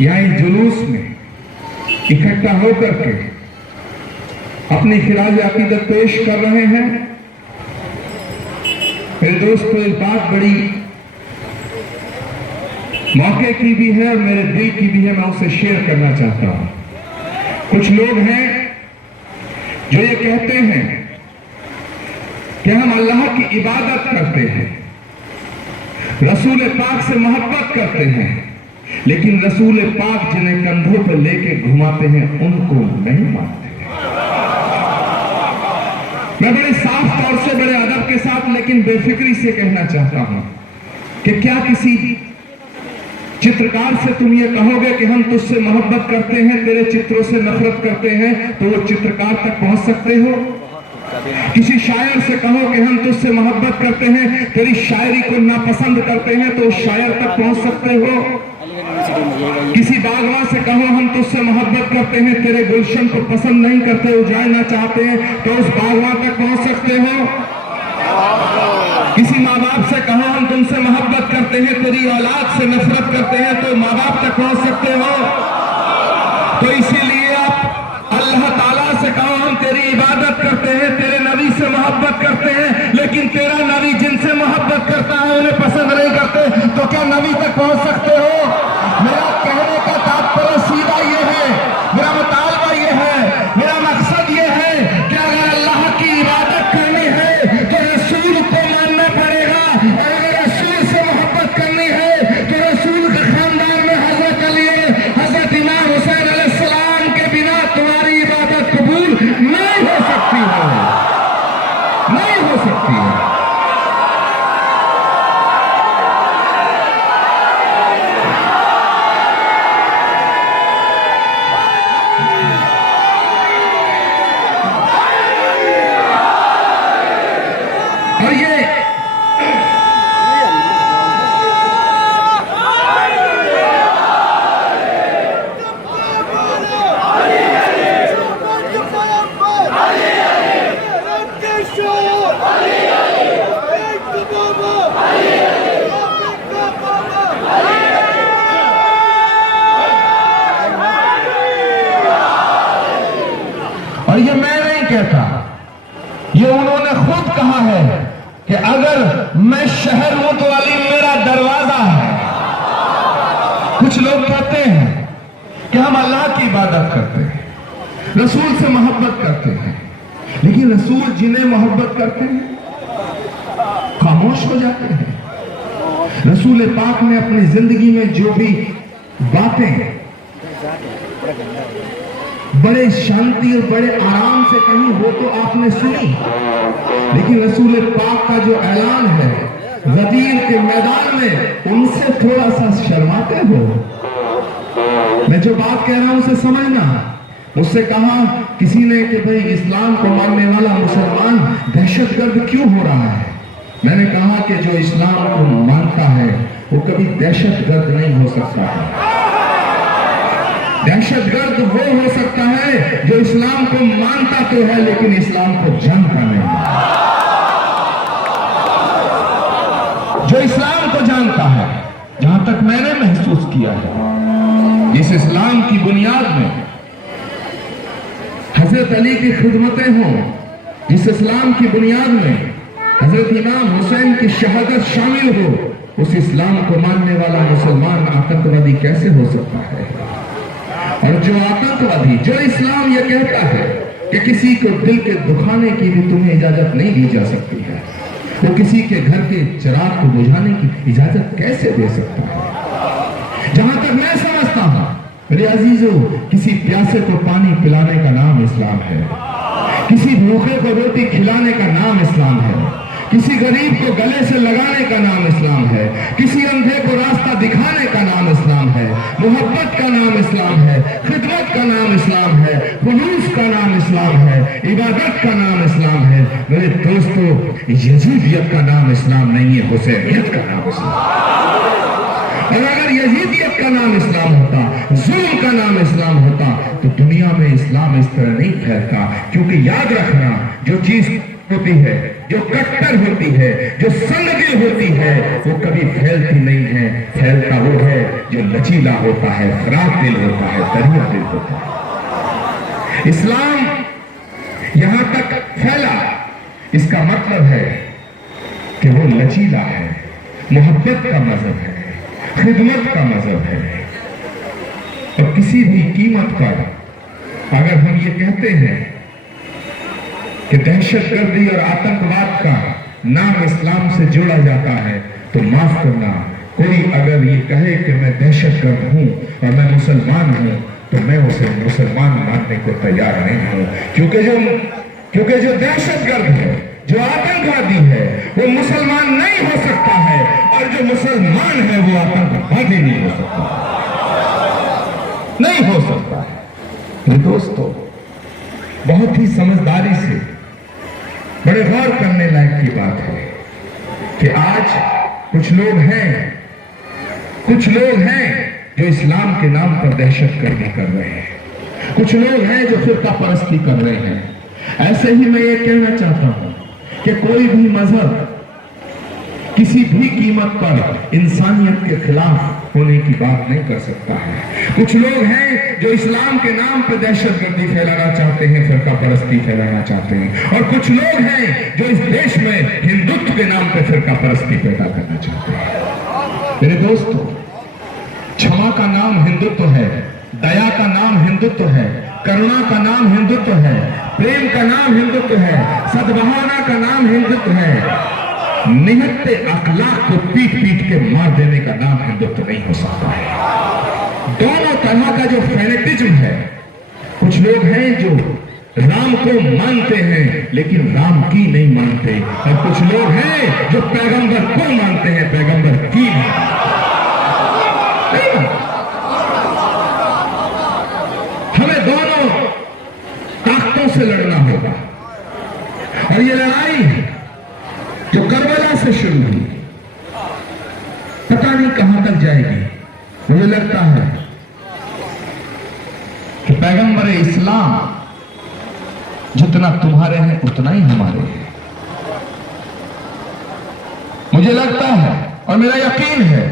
यहाँ इस जुलूस में इकट्ठा होकर के अपनी खिराज अकीदत पेश कर रहे हैं। मेरे दोस्तों, इस बात बड़ी मौके की भी है और मेरे दिल की भी है, मैं उसे शेयर करना चाहता हूं। कुछ लोग हैं जो ये कहते हैं कि हम अल्लाह की इबादत करते हैं, रसूल पाक से मोहब्बत करते हैं, लेकिन रसूल पाक जिन्हें कंधों पर लेके घुमाते हैं उनको नहीं मानते। मैं बड़े साफ तौर से, बड़े अदब के साथ, लेकिन बेफिक्री से कहना चाहता हूं कि क्या किसी चित्रकार से तुम ये कहोगे कि हम तुझसे मोहब्बत करते हैं, तेरे चित्रों से नफरत करते हैं, तो वो चित्रकार तक पहुंच सकते हो? किसी शायर से कहो कि हम तुझसे मोहब्बत करते हैं, तेरी शायरी को नापसंद करते हैं, तो शायर तक पहुंच सकते हो? किसी बागवान से कहो हम तुझसे मोहब्बत करते हैं, तेरे गुलशन को पसंद नहीं करते, उजाड़ना चाहते हैं, तो उस बागवान तक पहुंच सकते हो? किसी माँ बाप से कहो हम तुमसे मोहब्बत करते हैं, तेरी औलाद से नफरत करते हैं, तो माँ बाप तक पहुंच सकते हो? तो इसीलिए आप अल्लाह ताला से कहो हम तेरी इबादत करते हैं, तेरे नबी से मोहब्बत करते हैं, लेकिन तेरा नबी जिनसे मोहब्बत करता है उन्हें पसंद नहीं करते, तो क्या नबी तक पहुंच सकते हो? मेरा कहने का तात्पर्य सीधा ये है, मेरा मुतालबा ये है, मेरा मकसद ये है कि अगर अल्लाह की इबादत करनी है तो रसूल को मानना पड़ेगा, और अगर रसूल से मोहब्बत करनी है तो रसूल के खानदान में हजरत अली, हजरत इमाम हुसैन अलैहिस्सलाम के बिना तुम्हारी इबादत कबूल नहीं हो सकती है, नहीं हो सकती है। और ये मैं नहीं कहता, ये उन्होंने खुद कहा है कि अगर मैं शहर हूं तो अली मेरा दरवाजा है। कुछ लोग कहते हैं कि हम अल्लाह की इबादत करते हैं, रसूल से मोहब्बत करते हैं, लेकिन रसूल जिन्हें मोहब्बत करते हैं खामोश हो जाते हैं। रसूल पाक ने अपनी जिंदगी में जो भी बातें बड़े शांति और बड़े आराम से कही वो तो आपने सुनी, लेकिन रसूल पाक का जो ऐलान है गदीर के मैदान में, उनसे थोड़ा सा शर्माते हो। मैं जो बात कह रहा हूं उसे समझना। मुझसे कहा किसी ने कि भाई इस्लाम को मानने वाला मुसलमान दहशतगर्द क्यों हो रहा है? मैंने कहा कि जो इस्लाम को मानता है वो कभी दहशतगर्द नहीं हो सकता है। दहशतगर्द वो हो सकता है जो इस्लाम को मानता तो है लेकिन इस्लाम को जानता नहीं, जो इस्लाम को जानता है। जहां तक मैंने महसूस किया है, इस इस्लाम की बुनियाद में हजरत अली की खिदमतें हों, जिस इस्लाम की बुनियाद में हजरत इमाम हुसैन की शहादत शामिल हो, उस इस्लाम को मानने वाला मुसलमान आतंकवादी कैसे हो सकता है? और जो आतंकवादी, जो इस्लाम ये कहता है कि किसी को दिल के दुखाने की भी तुम्हें इजाजत नहीं दी जा सकती है, वो किसी के घर के चिराग को बुझाने की इजाजत कैसे दे सकता है? जहां तक मैं समझता हूं मेरे अजीजों, किसी प्यासे को पानी पिलाने का नाम इस्लाम है, किसी भूखे को रोटी खिलाने का नाम इस्लाम है, किसी गरीब को गले से लगाने का नाम इस्लाम है, किसी अंधे को रास्ता दिखाने का नाम इस्लाम है, मोहब्बत का नाम इस्लाम है, खिदमत का नाम इस्लाम है, खुलूस का नाम इस्लाम है, इबादत का नाम इस्लाम है। मेरे दोस्तों, यजीदियत का नाम इस्लाम नहीं है, हुसैनियत का नाम इस्लाम। और अगर यजीदियत का नाम इस्लाम होता, जुल्म का नाम इस्लाम होता, तो दुनिया में इस्लाम इस तरह नहीं फैलता। क्योंकि याद रखना, जो चीज होती है, जो कट्टर होती है, जो संगदिल होती है, वो कभी फैलती नहीं है। फैलता वो है जो लचीला होता है, फराक दिल होता है, दरिया दिल होता है। इस्लाम यहां तक फैला, इसका मतलब है कि वो लचीला है, मोहब्बत का मजहब है, खिदमत का मजहब है। और किसी भी कीमत पर अगर हम ये कहते हैं कि दहशतगर्दी और आतंकवाद का नाम इस्लाम से जोड़ा जाता है, तो माफ करना, कोई अगर ये कहे कि मैं दहशतगर्द हूं और मैं मुसलमान हूं, तो मैं उसे मुसलमान मानने को तैयार नहीं हूं। क्योंकि जो दहशतगर्द है, जो आतंकवादी है, वो मुसलमान नहीं हो सकता है, और जो मुसलमान है वो आतंकवादी नहीं हो सकता, नहीं हो सकता है। तो दोस्तों, बहुत ही समझदारी से, बड़े गौर करने लायक की बात है कि आज कुछ लोग हैं जो इस्लाम के नाम पर दहशतगर्दी कर रहे हैं, कुछ लोग हैं जो फिरका परस्ती कर रहे हैं। ऐसे ही मैं ये कहना चाहता हूं कि कोई भी मजहब किसी भी कीमत पर इंसानियत के खिलाफ होने की बात नहीं कर सकता है। कुछ लोग हैं जो इस्लाम के नाम पर दहशतगर्दी फैलाना चाहते हैं, फिरका परस्ती फैलाना चाहते हैं, और कुछ लोग हैं जो इस देश में हिंदुत्व के नाम पर फिरका परस्ती पैदा करना चाहते हैं। मेरे दोस्तों, क्षमा का नाम हिंदुत्व है, दया का नाम हिंदुत्व है, करुणा का नाम हिंदुत्व है, प्रेम का नाम हिंदुत्व है, सद्भावना का नाम हिंदुत्व है। निहत्ते अखलाक को पीट पीट के मार देने का नाम हिंदुत्व नहीं हो सकता है। दोनों तरह का जो फैनेटिज्म है, कुछ लोग हैं जो राम को मानते हैं लेकिन राम की नहीं मानते, और कुछ लोग हैं जो पैगंबर को मानते हैं, पैगंबर की नहीं। हमें दोनों ताकतों से लड़ना होगा, और ये लड़ाई जो करबला से शुरू हुई, पता नहीं कहां तक जाएगी। मुझे लगता है कि पैगंबर इस्लाम जितना तुम्हारे हैं उतना ही हमारे हैं। मुझे लगता है और मेरा यकीन है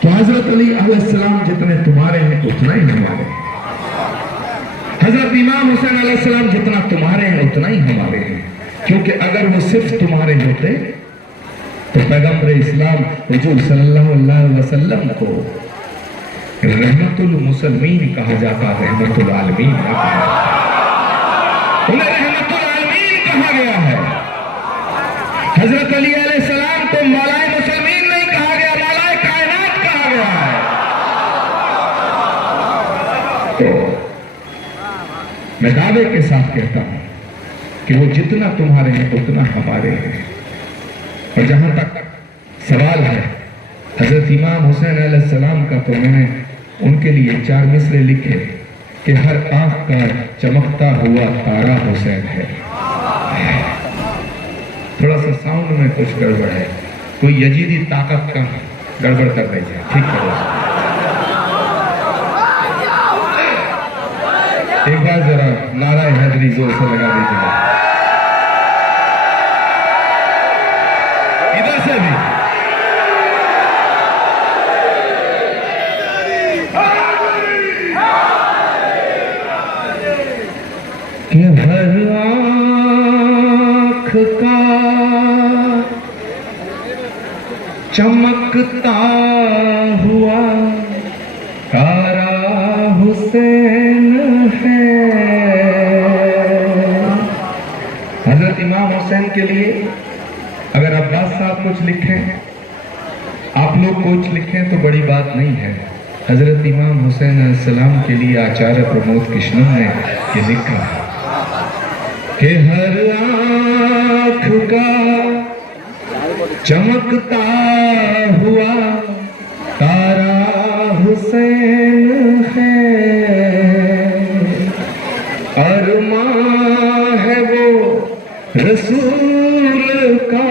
कि हजरत अली अलैहिस्सलाम जितने तुम्हारे हैं उतना ही हमारे हैं। हजरत इमाम हुसैन अलैहिस्सलाम जितना तुम्हारे हैं उतना ही हमारे हैं। क्योंकि अगर वो सिर्फ तुम्हारे होते तो पैगंबर इस्लाम हुजूर सल्लल्लाहु अलैहि वसल्लम को रहमतुल मुसलमीन कहा जाता, रहमतुल आलमीन ना कहा जाता। उन्हें रहमतुल आलमीन कहा गया है। हजरत अली अलैहिस्सलाम को मौलाए मुसलमीन नहीं कहा गया, मौलाए कायनात कहा गया है। तो मैं दावे के साथ कहता हूं कि वो जितना तुम्हारे हैं उतना हमारे हैं। और जहां तक सवाल है हजरत इमाम हुसैन अलैहिस्सलाम का, तो मैंने उनके लिए 4 मिसरे लिखे कि हर आंख का चमकता हुआ तारा हुसैन है। थोड़ा सा साउंड में कुछ गड़बड़ है, कोई यजीदी ताकत का गड़बड़ कर रही है, ठीक करो। एक बार जरा नारा हैदरी जोर से लगा दीजिएगा। इधर से भी कि हर आँख का चमकता हुआ तारा हुसैन है। हजरत इमाम हुसैन के लिए अगर अब्बास साहब कुछ लिखें, आप लोग कुछ लिखें तो बड़ी बात नहीं है। हजरत इमाम हुसैन अलैहिस्सलाम के लिए आचार्य प्रमोद कृष्णन ने ये लिखा कि हर आँख का चमकता हुआ तारा हुसैन है, अरमां है वो रसूल का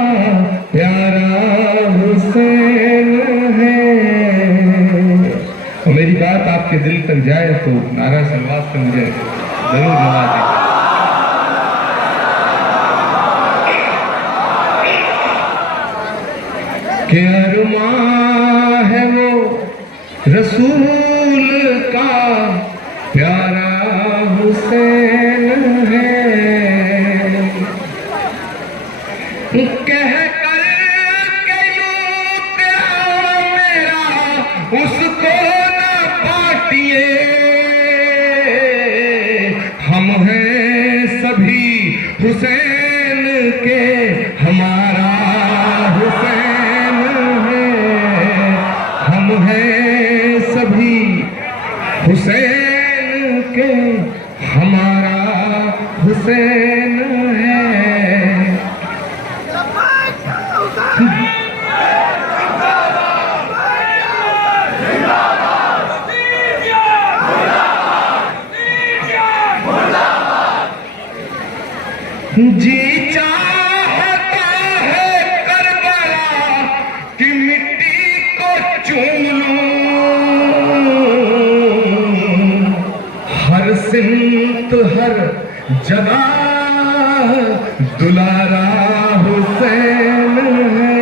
प्यारा हुसैन है। और मेरी बात आपके दिल तक जाए तो नारा सलवात से मुझे जरूर नवाज दीजिए। कि अरमां है वो रसूल का प्यारा हुसैन है। कह कर के यूं तेरा मेरा उसको न बाटिए, हम हैं सभी हुसैन के, हमारा हुसैन है। हम हैं सभी हुसैन के, हमारा हुसैन है। जी चाहता है करबला की मिट्टी को चूम लूं, हर सिमत हर जगह दुलारा हुसैन है।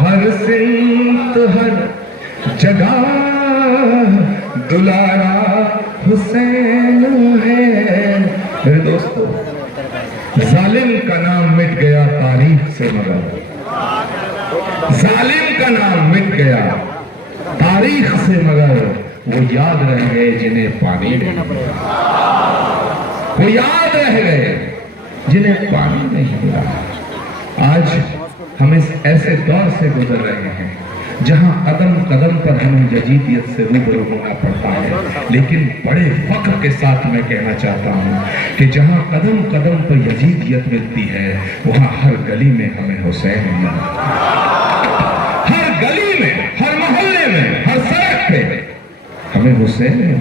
हर सिमत हर जगह दुलारा हुसैन है। मेरे दोस्तों, जालिम का नाम मिट गया तारीख से, मगर जालिम का नाम मिट गया तारीख से, मगर वो याद रह गए जिन्हें पानी नहीं मिला। वो याद रह गए जिन्हें पानी नहीं मिला। आज हम इस ऐसे दौर से गुजर रहे हैं जहां कदम कदम पर हमें यजीदियत से रूबरू होना पड़ता है, लेकिन बड़े फख्र के साथ मैं कहना चाहता हूं कि जहां कदम कदम पर यजीदियत मिलती है, वहां हर गली में हमें हुसैन मिलता है। हर गली में, हर मोहल्ले में, हर सड़क पे हमें हुसैन मिलता है।